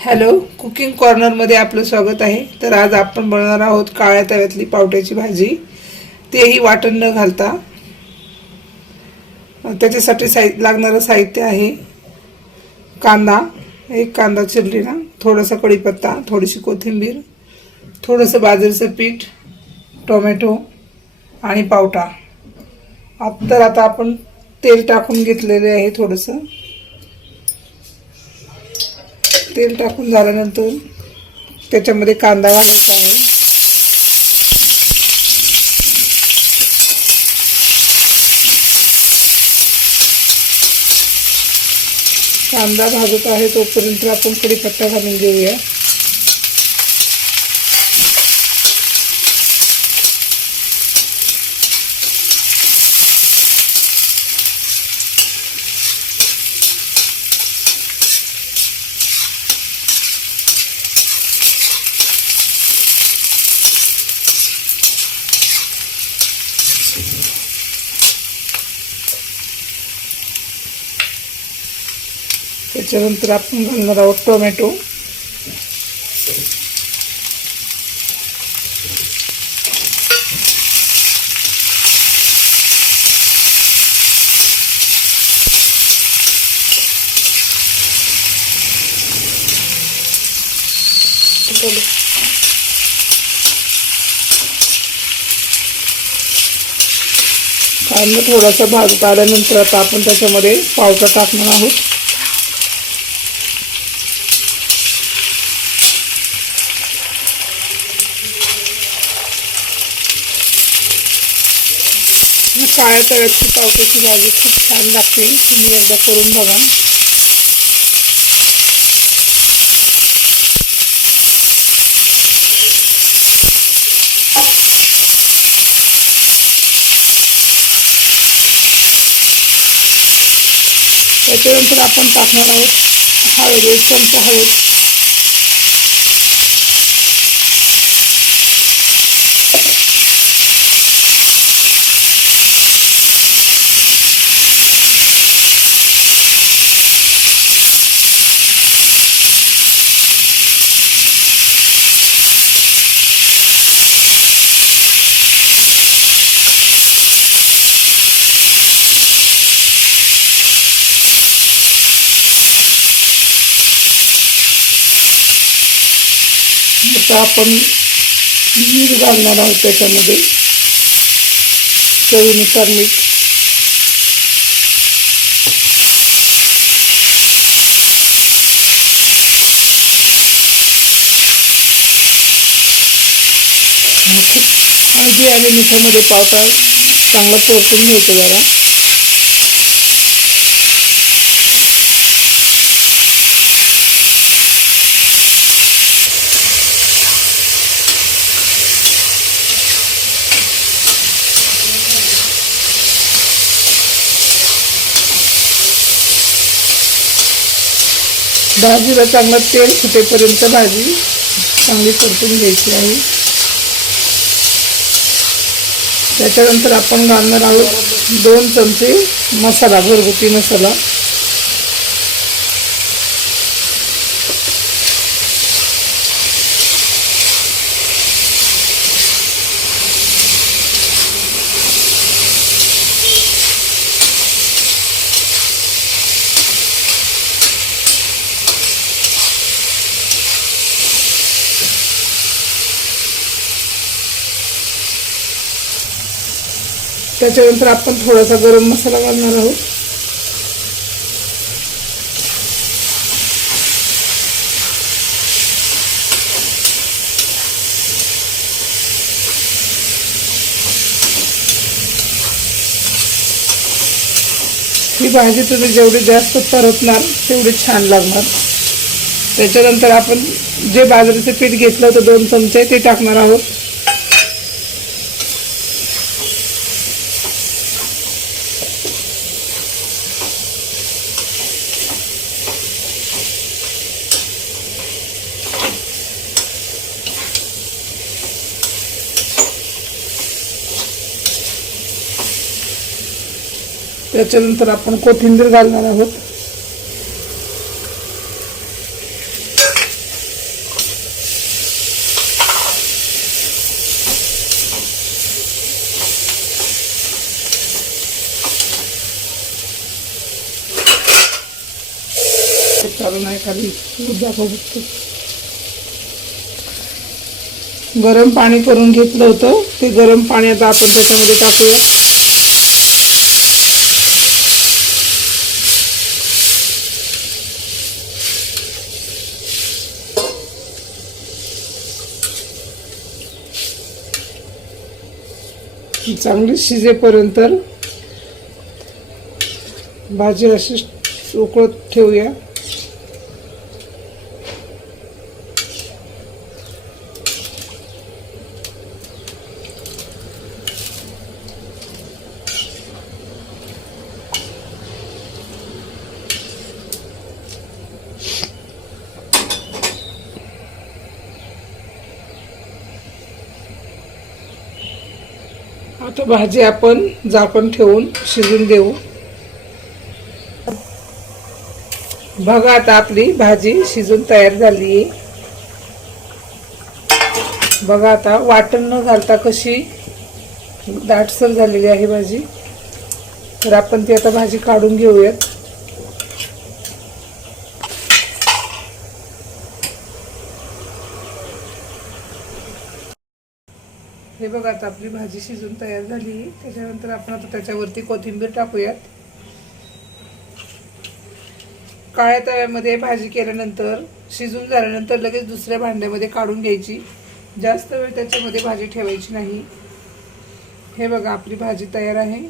Hello cooking कॉर्नरमध्ये आपलं स्वागत आहे. तर आज आपण बनवणार आहोत काळ्या तव्यातली पावट्याची भाजी. तेही वाटण न घालता. त्याच्यासाठी साहि लागणारं साहित्य आहे कांदा एक कांदा चिरलेला थोडासा कढीपत्ता थोडीशी कोथिंबीर थोडंसं बाजरीचं पीठ टोमॅटो आणि पावटा. तर आता आपण तेल टाकून घेतलेले आहे थोडंसं. तेल टाकून झाल्यानंतर त्याच्यामध्ये कांदा घालायचा आहे. कांदा भाजत आहे तोपर्यंत आपण कढीपत्ता घालून घेऊया. त्याच्यानंतर आपण घालणार आहोत टोमॅटो कांदा थोडासा भाजत आल्यानंतर आता आपण त्याच्यामध्ये पावटा टाकणार आहोत. काळ्या तळ्याची पावट्याची भाजी खूप छान लागते. तुम्ही एकदा करून बघा. त्याच्यानंतर आपण टाकणार आहोत. हा एक चमचा हळद आता आपण मीठ घालणार आहोत त्याच्यामध्ये. चवीनुसार मीठ. हळदी आणि मिठामध्ये पावटा चांगला परतून घ्यायचं जरा. भाजीला चांगलं तेल सुटेपर्यंत भाजी चांगली परतून घ्यायची आहे. त्याच्यानंतर आपण घालणार आहोत दोन चमचे मसाला घरगुती मसाला. त्याच्यानंतर आपण थोडासा गरम मसाला घालणार आहोत. ही भाजी तुम्ही जेवढी जास्त परतणार तेवढी छान लागणार. त्याच्यानंतर आपण जे बाजरीचं पीठ घेतलं होतं दोन चमचे ते टाकणार आहोत. त्याच्यानंतर आपण कोथिंबीर घालणार आहोत. चालू नाही खाली. गरम पाणी करून घेतलं होतं. ते गरम पाणी आता आपण त्याच्यामध्ये टाकूया. चांगली शिजेपर्यंत भाजी अशी उकळत ठेवूया. आता भाजी आपण झाकण ठेवून शिजून देऊ. बघा आता आपली भाजी शिजून तयार झाली आहे बघा आता वाटण न घालता कशी दाटसर झालेली आहे भाजी. तर आपण ती आता भाजी काढून घेऊयात. हे बघा आता आपली भाजी शिजून तयार झाली. त्याच्यानंतर आपण आता त्याच्यावरती कोथिंबीर टाकूयात. काळ्या तव्यामध्ये भाजी केल्यानंतर शिजून झाल्यानंतर लगेच दुसऱ्या भांड्यामध्ये काढून घ्यायची. जास्त वेळ त्याच्यामध्ये भाजी ठेवायची नाही. हे बघा आपली भाजी तयार आहे.